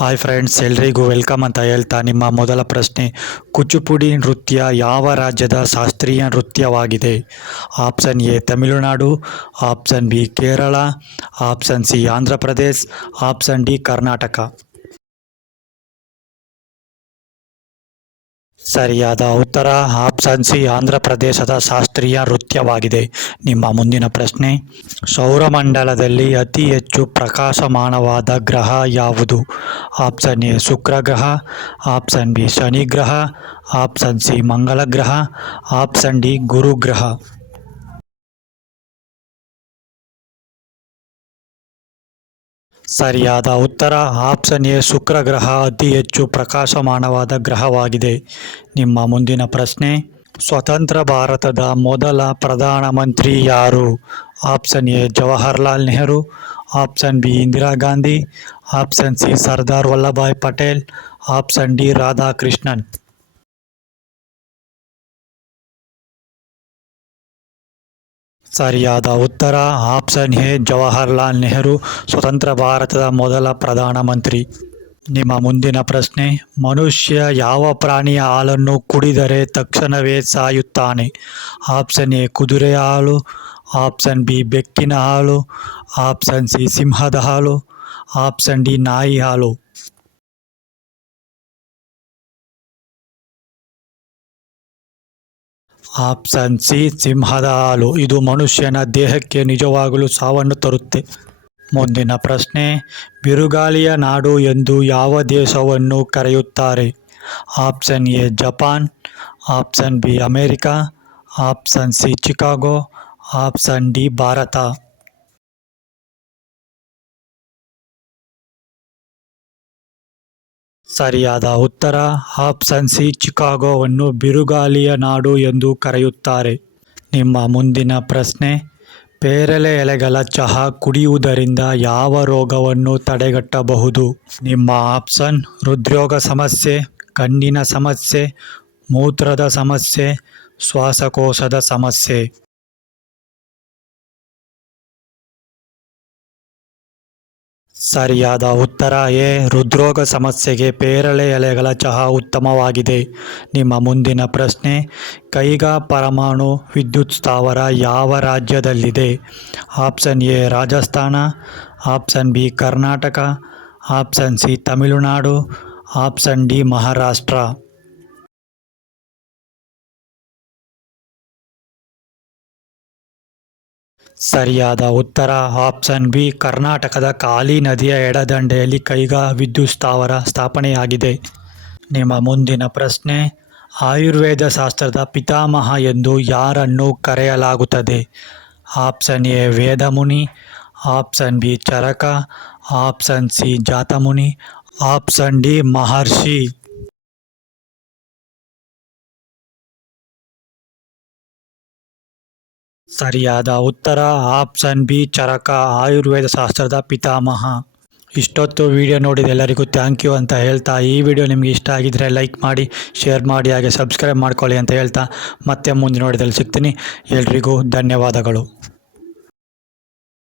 Hi friends ಎಲ್ರಿಗೂ welcome ಅಂತ ಹೇಳ್ತಾ ನಿಮ್ಮ ಮೊದಲ ಪ್ರಶ್ನೆ. ಕುಚುಪುಡಿ ನೃತ್ಯ ಯಾವ ರಾಜ್ಯದ ಶಾಸ್ತ್ರೀಯ ನೃತ್ಯವಾಗಿದೆ? Option A Tamil Nadu option B Kerala option C Andhra Pradesh option D Karnataka ಸರಿಯಾದ ಉತ್ತರ. ಆಪ್ಷನ್ ಸಿ ಆಂಧ್ರ ಪ್ರದೇಶದ ಶಾಸ್ತ್ರೀಯ ನೃತ್ಯವಾಗಿದೆ. ನಿಮ್ಮ ಮುಂದಿನ ಪ್ರಶ್ನೆ. ಸೌರಮಂಡಲದಲ್ಲಿ ಅತಿ ಹೆಚ್ಚು ಪ್ರಕಾಶಮಾನವಾದ ಗ್ರಹ ಯಾವುದು? ಆಪ್ಷನ್ ಎ ಶುಕ್ರ ಗ್ರಹ, ಆಪ್ಷನ್ ಬಿ ಶನಿ ಗ್ರಹ, ಆಪ್ಷನ್ ಸಿ ಮಂಗಳ ಗ್ರಹ, ಆಪ್ಷನ್ ಡಿ ಗುರು ಸರಿಯಾದ ಉತ್ತರ. ಆಪ್ಷನ್ ಎ ಶುಕ್ರ ಗ್ರಹ ಅತಿ ಹೆಚ್ಚು ಪ್ರಕಾಶಮಾನವಾದ ಗ್ರಹವಾಗಿದೆ. ನಿಮ್ಮ ಮುಂದಿನ ಪ್ರಶ್ನೆ, ಸ್ವತಂತ್ರ ಭಾರತದ ಮೊದಲ ಪ್ರಧಾನಮಂತ್ರಿ ಯಾರು? Option A, Jawaharlal Nehru. Option B, Indira Gandhi. Option C, Sardar Vallabhbhai Patel. Option D, Radhakrishnan. ಸರಿಯಾದ ಉತ್ತರ. ಆಪ್ಷನ್ ಎ, ಜವಾಹರ್ಲಾಲ್ ನೆಹರು, ಸ್ವತಂತ್ರ ಭಾರತದ ಮೊದಲ ಪ್ರಧಾನಮಂತ್ರಿ ನಿಮ್ಮ ಮುಂದಿನ ಪ್ರಶ್ನೆ, ಮನುಷ್ಯ ಯಾವ ಪ್ರಾಣಿಯ ಹಾಲನ್ನು ಕುಡಿದರೆ ತಕ್ಷಣವೇ ಸಾಯುತ್ತಾನೆ? ಆಪ್ಷನ್ ಎ, ಕುದುರೆ ಹಾಲು. ಆಪ್ಷನ್ ಬಿ, ಬೆಕ್ಕಿನ ಹಾಲು. ಆಪ್ಷನ್ ಸಿ, ಸಿಂಹದ ಹಾಲು. ಆಪ್ಷನ್ ಡಿ, ನಾಯಿ ಹಾಲು. ಆಪ್ಷನ್ ಸಿ ಸಿಂಹದ ಹಾಲು ಇದು ಮನುಷ್ಯನ ದೇಹಕ್ಕೆ ನಿಜವಾಗಲೂ ಸಾವನ್ನು ತರುತ್ತೆ. ಮುಂದಿನ ಪ್ರಶ್ನೆ, ಬಿರುಗಾಳಿಯ ನಾಡು ಎಂದು ಯಾವ ದೇಶವನ್ನು ಕರೆಯುತ್ತಾರೆ? Option A, Japan. Option B, America. Option C, Chicago. Option D, Bharat. ಸರಿಯಾದ ಉತ್ತರ ಆಪ್ಷನ್ ಸಿ ಚಿಕಾಗೋವನ್ನು ಬಿರುಗಾಳಿಯ ನಾಡು ಎಂದು ಕರೆಯುತ್ತಾರೆ. ನಿಮ್ಮ ಮುಂದಿನ ಪ್ರಶ್ನೆ, ಪೇರಲೆ ಎಲೆಗಳ ಚಹಾ ಕುಡಿಯುವುದರಿಂದ ಯಾವ ರೋಗವನ್ನು ತಡೆಗಟ್ಟಬಹುದು? ನಿಮ್ಮ ಆಪ್ಷನ್, ಹೃದ್ರೋಗ ಸಮಸ್ಯೆ, ಕಣ್ಣಿನ ಸಮಸ್ಯೆ, ಮೂತ್ರದ ಸಮಸ್ಯೆ, ಶ್ವಾಸಕೋಶದ ಸಮಸ್ಯೆ. ಸರಿಯಾದ ಉತ್ತರ ಎ. ಹೃದ್ರೋಗ ಸಮಸ್ಯೆಗೆ ಪೇರಳೆ ಎಲೆಗಳ ಚಹಾ ಉತ್ತಮವಾಗಿದೆ. ನಿಮ್ಮ ಮುಂದಿನ ಪ್ರಶ್ನೆ, ಕೈಗಾ ಪರಮಾಣು ವಿದ್ಯುತ್ ಸ್ಥಾವರ ಯಾವ ರಾಜ್ಯದಲ್ಲಿದೆ? Option A, Rajasthan. Option B, Karnataka. Option C, Tamil Nadu. Option D, Maharashtra. ಸರಿಯಾದ ಉತ್ತರ. ಆಪ್ಷನ್ ಬಿ, ಕರ್ನಾಟಕದ ಕಾಲಿ ನದಿಯ ಎಡದಂಡೆಯಲ್ಲಿ ಕೈಗಾ ವಿದ್ಯುತ್ ಸ್ಥಾವರ ಸ್ಥಾಪನೆಯಾಗಿದೆ. ನಿಮ್ಮ ಮುಂದಿನ ಪ್ರಶ್ನೆ, ಆಯುರ್ವೇದ ಶಾಸ್ತ್ರದ ಪಿತಾಮಹ ಎಂದು ಯಾರನ್ನು ಕರೆಯಲಾಗುತ್ತದೆ? Option A, Vedamuni. Option B, Charaka. Option C, Jatamuni. Option D, Maharshi. ಸರಿಯಾದ ಉತ್ತರ, ಆಪ್ಷನ್ ಬಿ, ಚರಕ, ಆಯುರ್ವೇದ ಶಾಸ್ತ್ರದ ಪಿತಾಮಹ. ಇಷ್ಟೊತ್ತು ವಿಡಿಯೋ ನೋಡಿದ ಎಲ್ಲರಿಗೂ ಥ್ಯಾಂಕ್ ಯು ಅಂತ ಹೇಳ್ತಾ, ಈ ವಿಡಿಯೋ ನಿಮಗೆ ಇಷ್ಟ ಆಗಿದ್ದರೆ ಲೈಕ್ ಮಾಡಿ, ಶೇರ್ ಮಾಡಿ, ಹಾಗೆ ಸಬ್ಸ್ಕ್ರೈಬ್ ಮಾಡ್ಕೊಳ್ಳಿ ಅಂತ ಹೇಳ್ತಾ, ಮತ್ತೆ ಮುಂದೆ ನೋಡಿದಲ್ಲಿ ಸಿಗ್ತೀನಿ. ಎಲ್ರಿಗೂ ಧನ್ಯವಾದಗಳು.